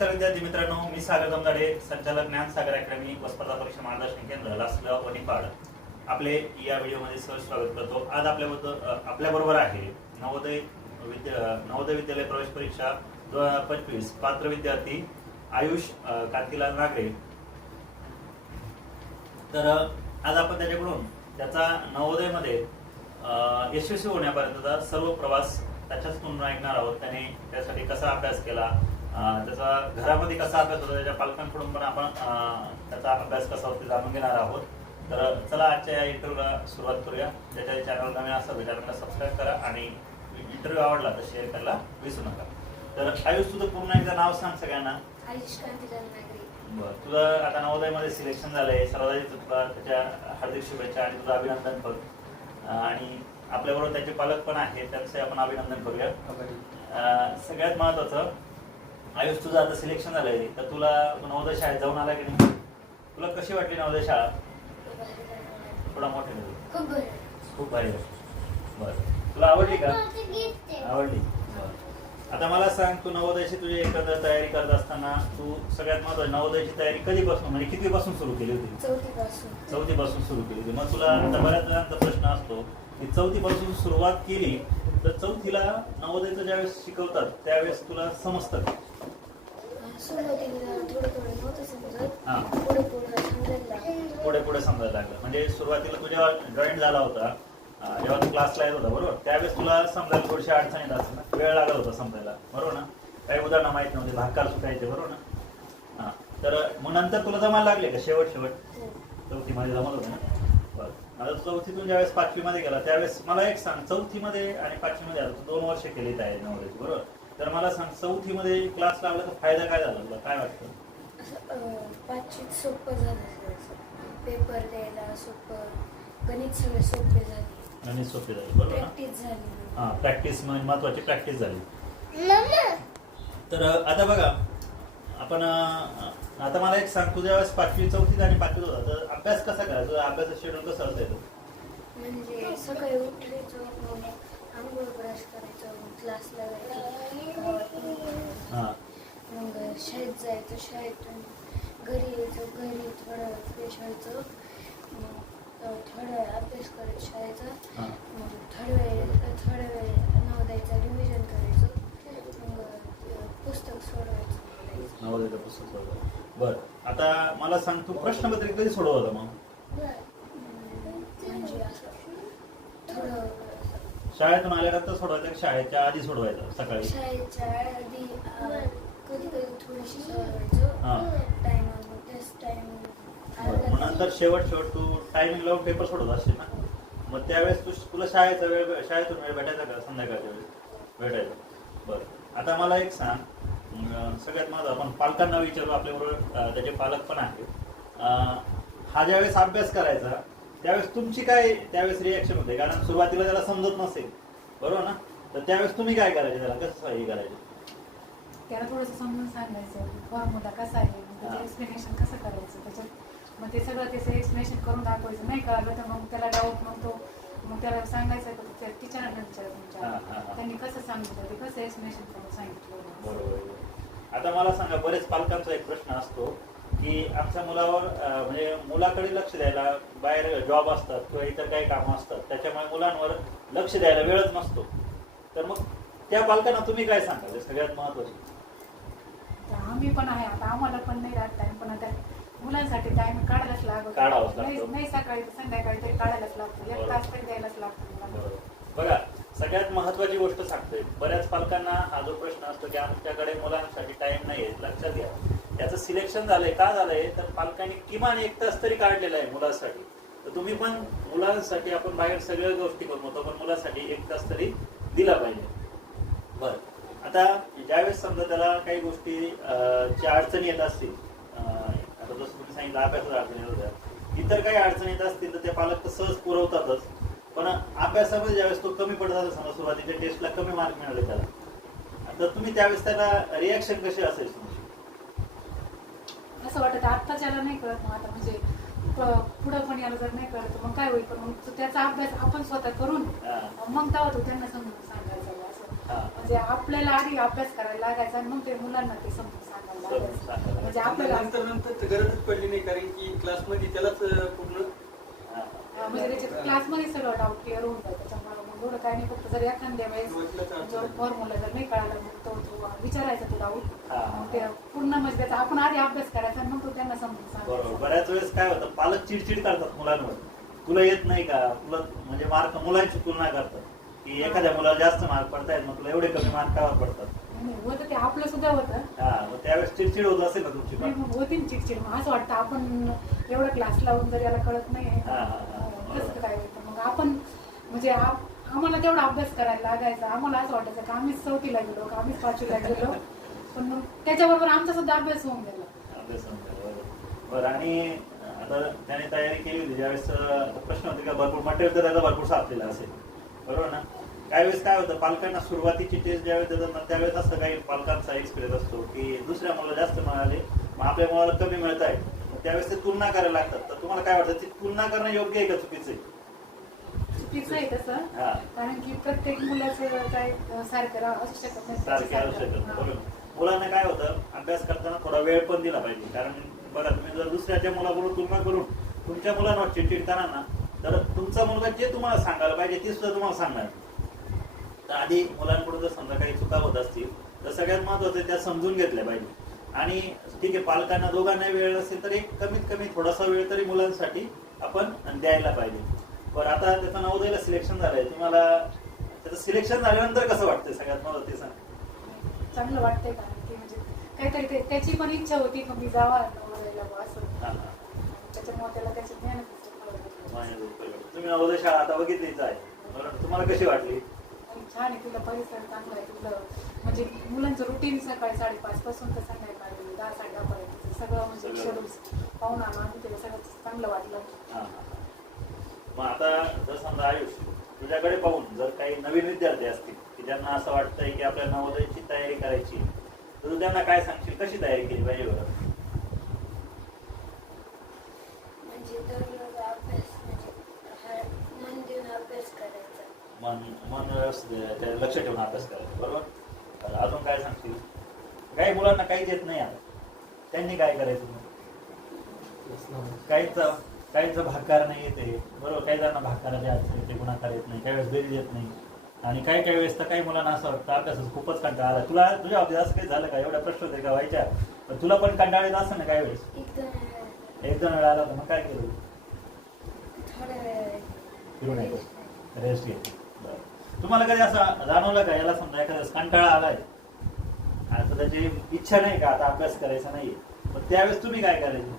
नमस्कार विद्यार्थी मित्रांनो मी सागर दमदाडे संचालक ज्ञान सागर अकॅडमी व स्पर्धा परीक्षा मार्गदर्शन केंद्र लासलगाव वणीपाड. आपले या व्हिडिओमध्ये सहज स्वागत करतो. आज आपल्याबद्दल आपल्या बरोबर आहे नवोदय विद्या नवोदय विद्यालय प्रवेश परीक्षा दोन हजार पंचवीस पात्र विद्यार्थी आयुष कांतीलाल नागरे. तर आज आपण त्याच्याकडून त्याचा नवोदयमध्ये यशस्वी होण्यापर्यंतचा सर्व प्रवास त्याच्याच तोंडून ऐकणार आहोत. त्याने त्यासाठी कसा अभ्यास केला? त्याचा घरामध्ये कसा अभ्यास होता त्याच्या पालकांकडून पण आपण अ, त्याचा अभ्यास कसा होता ते जाणून घेणार आहोत. तर चला आजच्या या इंटरव्ह्यूला सुरुवात करूया. ज्याच्या चॅनल नवीन तर चॅनलला सबस्क्राईब करा आणि इंटरव्ह्यू आवडला तर शेअर करायला विसरू नका. तर आयुष तुझं पूर्ण एकदा नाव सांग सगळ्यांना. बरं तुझं आता नवोदयमध्ये सिलेक्शन झालंय. सर्वाधिक तुला त्याच्या हार्दिक शुभेच्छा आणि तुझं अभिनंदन कर आणि आपल्याबरोबर त्यांचे पालक पण आहेत. त्यांचे आपण अभिनंदन करूया. सगळ्यात महत्वाचं आयुष तुझं आता सिलेक्शन झालंय तर तुला नवोदय शाळेत जाऊन आला की नाही? तुला कशी वाटली नवोदय शाळा? थोडा मोठे नाही. खूप भारी. बरं. तुला आवडली का? आवडली. आता मला सांग तू नवोदयाची तुझी एकंदर तयारी करत असताना तू सगळ्यात महत्वाची नवोदयाची तयारी कधीपासून म्हणजे किती पासून सुरू केली होती? चौथी पासून चौथी पासून सुरू केली होती. मग तुला आता बऱ्याच जणांचा प्रश्न असतो की चौथी पासून सुरुवात केली तर चौथीला नवोदयचं ज्यावेळेस शिकवतात त्यावेळेस तुला समजतं का? सुरुवातीला थोडं थोडं नव्हतं समजत हा. पुढे पुढे समजायला लागलं. पुढे पुढे समजायला लागलं म्हणजे सुरुवातीला तुझ्या जॉईन झाला होता अं, जेव्हा तू क्लासला येत होता बरोबर? त्यावेळेस तुला समजायला थोडीशी अडचण येत असेल ना? वेळ लागत होता समजायला बरोबर ना? काही उदाहरणं माहीत नव्हते भाकार सुटायचे बरोबर ना? हा. तर मग नंतर तुला जमायला लागले का शेवट शेवट? हो. चौथीमध्ये जमत होते ना? बरं. आता चौथीतून ज्यावेळेस पाचवीमध्ये गेला त्यावेळेस मला एक सांग चौथीमध्ये आणि पाचवीमध्ये आला तू दोन वर्ष केली तयारी नवऱ्याची बरोबर? तर मला सांग चौथीमध्ये क्लास लावला तर फायदा काय झाला तुला? काय वाटतं? पाचवीत सोपं झालं. पेपर द्यायला सोपं. गणित सगळे सोपे झाले. आणि सोपी झाली बरोबर ना? प्रॅक्टिस झाली. हा प्रॅक्टिस महत्वाची प्रॅक्टिस झाली. तर अ, आता बघा आपण अ, आता मला एक सांग तुझ्या वेळेस पाचवी चौथीत आणि पाचवीत होता तर अभ्यास कसा करायचा? तुझा अभ्यासाचं शेड्यूल कसं असायचं म्हणजे सकाळी उठायचो मग आंघोळ ब्रश करायचो मग क्लासला जायचो गावात हा. मग शाळेत जायचं शाळेतून घरी यायचं घरी थोडं वेळ फ्रेश व्हायचं. मग थोडा वेळ अभ्यास करायचा शाळेचा. मग थोडा वेळ थोडा वेळ नवोदयचं रिव्हिजन करायचं. मग पुस्तक सोडवायचं. नवोदयचं. पुस्तक सोडवलं बरं. आता मला सांग तू प्रश्नपत्रिका कधी सोडवत होता मग हम्म, म्हणजे असं थोडं असं शाळेतून आल्यानंतर सोडवायचं का शाळेच्या आधी सोडवायचं सकाळी. शाळेच्या आधी अं, कधी कधी थोडीशी सोडवायचं. हा. टाइम त्याच टाइम बरं. मग नंतर शेवट शेवट तू टायमिंग लावून पेपर सोडवत असशील ना? मग त्यावेळेस तू तुला शाळेचा वेळ शाळेतून वेळ भेटायचा का? संध्याकाळच्या वेळेस भेटायचा. बरं. आता मला एक सांग. अं, सगळ्यात माझं आपण पालकांना विचारू आपल्याबरोबर अं, त्याचे पालक पण आहेत. अं, हा ज्यावेळेस अभ्यास करायचा त्यावेळेस तुमची काय त्यावेळेस रिॲक्शन होते? कारण सुरुवातीला त्याला समजत नसेल. बरोबर ना? तर त्यावेळेस तुम्ही काय करायचे त्याला? कसं हे करायचे? त्याला थोडंसं समजून सांगायचं. फॉर्म्युला कसा आहे? मग त्याचं. एक्सप्लेनेशन कसं करायचं? त्याच्यात मग ते सगळं त्याचं एक्सप्लेनेशन करून दाखवायचं. नाही कळालं तर मग त्याला डाऊट मग तो मग त्याला सांगायचं का त्या टीचरांना विचारा तुमच्या. त्यांनी कसं सांगितलं? ते कसं एक्सप्लेनेशन करून सांगितलं? बरोबर आता मला सांगा बरेच पालकांचा एक प्रश्न असतो. की आमच्या मुलावर म्हणजे मुलाकडे लक्ष द्यायला बाहेर जॉब असतात किंवा इतर काही कामं असतात त्याच्यामुळे मुलांवर लक्ष द्यायला वेळच नसतो. तर मग त्या पालकांना तुम्ही काय सांगाल? सगळ्यात महत्त्वाचे आम्ही पण आहे. आता आम्हाला पण नाही राहत टाइम पण आता मुलांसाठी टाइम काढायलाच लागतो. नाही सकाळी संध्याकाळी तरी काढायलाच लागतो. एक. तास तरी द्यायलाच लागतो. बघा सगळ्यात महत्वाची गोष्ट सांगतोय. बऱ्याच पालकांना हा जो प्रश्न असतो की आमच्याकडे मुलांसाठी टाइम नाही लक्षात घ्या. त्याचं सिलेक्शन झालंय का झालंय? तर पालकांनी किमान एक तास तरी काढलेला आहे मुलासाठी. तर तुम्ही पण मुलांसाठी आपण बाहेर सगळ्या गोष्टी करू होतो पण मुलासाठी एक तास तरी दिला पाहिजे. बर. आता ज्यावेळेस समजा त्याला काही गोष्टी ज्या च्या अडचणी येत असतील आता जसं तुम्ही सांगितलं अभ्यासात अडचणी येत होत्या. इतर काही अडचणी येत असतील तर ते पालक तर सहज पुरवतातच. पण अभ्यासामध्ये ज्यावेळेस तो कमी पडत असेल समजा सुरुवातीच्या टेस्टला कमी मार्क मिळाले त्याला तर तुम्ही त्यावेळेस त्याला रिॲक्शन कशी असेल तुमची असं वाटतं आत्ताच्याला नाही कळत मग आता म्हणजे पुढं पण याला जर नाही कळत मग काय होईल? पण मग तो त्याचा अभ्यास आपण स्वतः करून हा. मग तेव्हा तो त्यांना समजून सांगायचा असं. म्हणजे आपल्याला आधी अभ्यास करायला लागायचा आणि मग ते मुलांना ते समजून सांगायला लागायचं. म्हणजे आपल्याला आपल्याला नंतर नंतर तर गरजच पडली नाही कारण की क्लासमध्ये त्यालाच अं, पूर्ण म्हणजे त्याच्यात क्लासमध्ये सगळं डाऊट क्लिअर होऊन जातं त्याच्यामुळे एवढं काय नाही फक्त जर एखाद्या वेळेस. जर फॉर्म्युला जर नाही कळाला मग तो विचारायचा तो डाऊट हा. मग ते पूर्ण म्हणजे त्याचा आपण आधी अभ्यास करायचा मग तो त्यांना समजून सांगायचा. बऱ्याच वेळेस काय होतं पालक चिडचिड करतात मुलांवर. तुला येत नाही का? तुला म्हणजे मार्क मुलांची तुलना करतात. की एखाद्या मुलाला जास्त मार्क पडतायत मग तुला एवढे कमी मार्क कावर पडतात? होतं ते आपलं सुद्धा होतं. हा त्यावेळेस चिडचिड होत असेल ना तुमची मग होती ना चिडचिड. मग असं वाटतं आपण एवढा क्लास लावून जर याला कळत नाही हा, हा. कसं काय होतं. मग आपण म्हणजे आम्हाला तेवढा अभ्यास करायला लागायचा. आम्हाला असं वाटायचं का आम्हीच चौथीला गेलो का आम्हीच पाचवीला गेलो. पण मग त्याच्याबरोबर आमचा सुद्धा अभ्यास होऊन गेला. अभ्यास समजा, बरोबर. बरं आणि आता त्याने तयारी केली होती ज्यावेळेस अं, प्रश्न होते का भरपूर मटेरियल तर त्याचा भरपूर सापलेला असेल बरोबर ना? काही वेळेस काय होतं पालकांना सुरुवातीची टेस्ट ज्यावेळेस देतात ना त्यावेळेस असं काही पालकांचा एक्सपिरियन्स असतो की दुसऱ्या मुलाला जास्त मिळाले मग आपल्या मुलाला कमी मिळत आहे. मग त्यावेळेस ते तुलना करायला लागतात. तर तुम्हाला काय वाटतं ती तुलना करणं योग्य आहे का चुकीचं आहे? चुकीचं आहे तसं. हा. कारण की प्रत्येक मुलाचं काय सारखं राह- असू शकत नाही. सारखे असू शकत नाही. बरोबर. मुलांना काय होतं अभ्यास करताना थोडा वेळ पण दिला पाहिजे. कारण बघा तुम्ही जर दुसऱ्याच्या मुलाबरोबर तुलना करून तुमच्या मुलांवर चिडचिड करा ना तर तुमचा मुलगा जे तुम्हाला सांगायला पाहिजे ते सुद्धा तुम्हाला सांगणार तर आधी मुलांकडून जर समजा काही चुका होत असतील तर सगळ्यात महत्वाचं त्या समजून घेतल्या पाहिजे. आणि ठीक आहे पालकांना दोघांना वेळ असेल तर एक कमीत कमी थोडासा वेळ तरी मुलांसाठी आपण द्यायला पाहिजे. बरं आता त्याचं नवोदयला सिलेक्शन झालंय तुम्हाला त्याचं सिलेक्शन झाल्यानंतर कसं वाटतंय सगळ्यात महत्वाचं ते सांग चांगलं वाटतंय कारण की म्हणजे काहीतरी ते- त्याची पण इच्छा होती की मी जावा नवऱ्याला बुवा असं हा, हा. त्याच्यामुळे त्याला त्याची ज्ञान उपयोग. तुम्ही नवोदय शाळा आता बघितलीच आहे बरं, तुम्हाला कशी वाटली छान आहे तुला परिसर चांगला आहे तुला म्हणजे मुलांचं रुटीन सकाळी साडेपाच पासून तर संध्याकाळी दहा साडे दहा पर्यंत सगळं म्हणजे सगळं. शेड्यूल पाहून आलो आम्ही त्याला सगळं चांगलं वाटलं हा, हा, हा. मग आता जर समजा आयुष तुझ्याकडे पाहून जर काही नवीन विद्यार्थी असतील की ज्यांना असं वाटतंय की आपल्या नवोदयची तयारी करायची तर तू त्यांना काय सांगशील? कशी तयारी केली पाहिजे बरं? म्हणजे म्हणजे मन देऊन अभ्यास करायचा. मन लक्ष ठेवून अभ्यास करायचा बरोबर? तर अजून काय सांगशील? काही मुलांना काहीच येत नाही आता. त्यांनी काय करायचं? काहींचं काहींचं भाकार नाही येते बरोबर काही जणांना भाकाराचे अर्थ येते गुणाकार येत नाही काही वेळेस बेरीज येत नाही. आणि काही काही वेळेस तर काही मुलांना असं वाटतं अभ्यासाचा खूपच कंटाळा आला. तुला तुझ्या बाबतीत असं काही झालं का? एवढ्या प्रश्न होते का व्हायच्या? पण तुला पण कंटाळा येत असं ना काही वेळेस? एक दोन वेळा आला तर मग काय केलं? फिरून येतो. रेस्ट घेतो. तुम्हाला कधी असं जाणवलं का? याला समजा एखाद्या वेळेस कंटाळा आलाय. आता त्याची इच्छा नाही का? आता अभ्यास करायचा नाहीये. मग त्यावेळेस तुम्ही काय करायचं?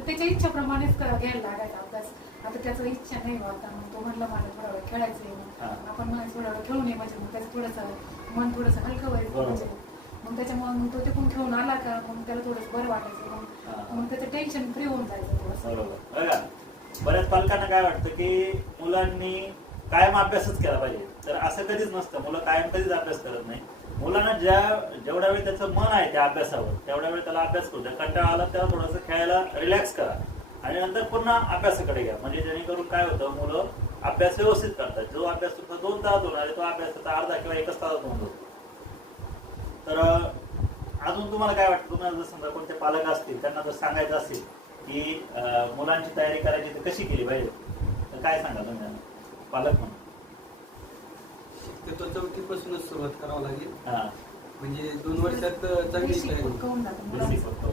नंतर त्याच्या इच्छेप्रमाणेच करा- घ्यायला लागायचा अभ्यास. आता त्याचं इच्छा नाही होता मग तो म्हणलं मला थोडा वेळ खेळायचं आहे. आपण म्हणायचं थोडा वेळ खेळून ये म्हणजे. मग त्याचं थोडंसं मन थोडंसं हलकं व्हायचं. म्हणजे. मग त्याच्यामुळे मग तो तिकडून खेळून आला का? मग त्याला थोडंसं बरं वाटायचं. मग मग त्याचं टेन्शन फ्री होऊन जायचं थोडंसं. बऱ्याच पालकांना काय वाटतं की मुलांनी कायम अभ्यासच केला पाहिजे. तर असं कधीच नसतं. मुलं कायम कधीच अभ्यास करत नाही मुलांना ज्या जेवढ्या वेळ त्याचं मन आहे त्या अभ्यासावर तेवढ्या वेळ त्याला अभ्यास करू द्या. कंटाळा आला त्याला थोडंसं खेळायला रिलॅक्स करा. आणि नंतर पुन्हा अभ्यासाकडे घ्या. म्हणजे जेणेकरून काय होतं मुलं अभ्यास व्यवस्थित करतात. जो अभ्यास तुमचा दोन तास होणार आहे तो अभ्यास त्याचा अर्धा किंवा एकच तासात होऊन जातो. तर अजून तुम्हाला काय वाटतं? तुम्हाला जर समजा कोणते पालक असतील त्यांना जर सांगायचं असेल की मुलांची तयारी करायची तर कशी केली पाहिजे तर काय सांगा तुम्ही? पालक म्हणून. शक्यतो चौथीपासूनच सुरुवात करावं लागेल. हा. म्हणजे दोन वर्षात चांगली बेसिक तयारी. जातं बेसिक मुलांचं फक्त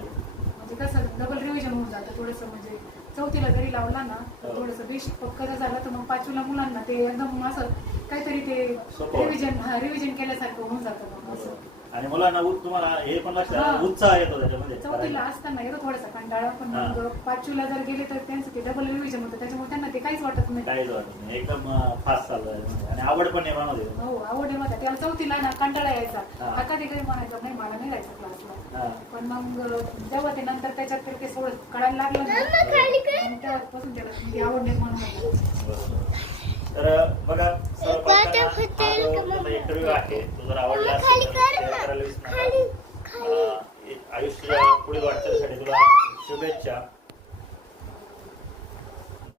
म्हणजे कसं डबल रिव्हिजन होऊन जातं थोडंसं. म्हणजे चौथीला जरी लावला ना तर हो. थोडंसं बेसिक पक्क जर झालं तर मग पाचवीला मुलांना ते एकदम असं काहीतरी ते सोपं. रिव्हिजन हा रिव्हिजन केल्यासारखं होऊन जातं मग असं. आणि मुलांना तुम्हाला हे पण लक्षात. उत्साह येतो त्याच्यामध्ये चौथीला. असताना येतो थोडासा कंटाळा पण पाचवीला जर गेले तर त्यांचं ते डबल रिव्हिजन होतं त्याच्यामुळे त्यांना ते काहीच वाटत नाही काहीच वाटत नाही एकदम फास्ट चालू आहे म्हणजे. आणि आवड पण निर्माण होते हो आवड त्याला चौथीला ना कंटाळा यायचा हा. आता ते काही म्हणायचं नाही मला नाही जायचं क्लासला हा. पण मग जेव्हा ते नंतर त्याच्यात तर ते थोडं कळायला लागलं ना तेव्हापासून त्याला ती आवड निर्माण होती. तर बघा सर्व पालकांना हा जो इंटरव्ह्यू आहे तो जर आवडला असेल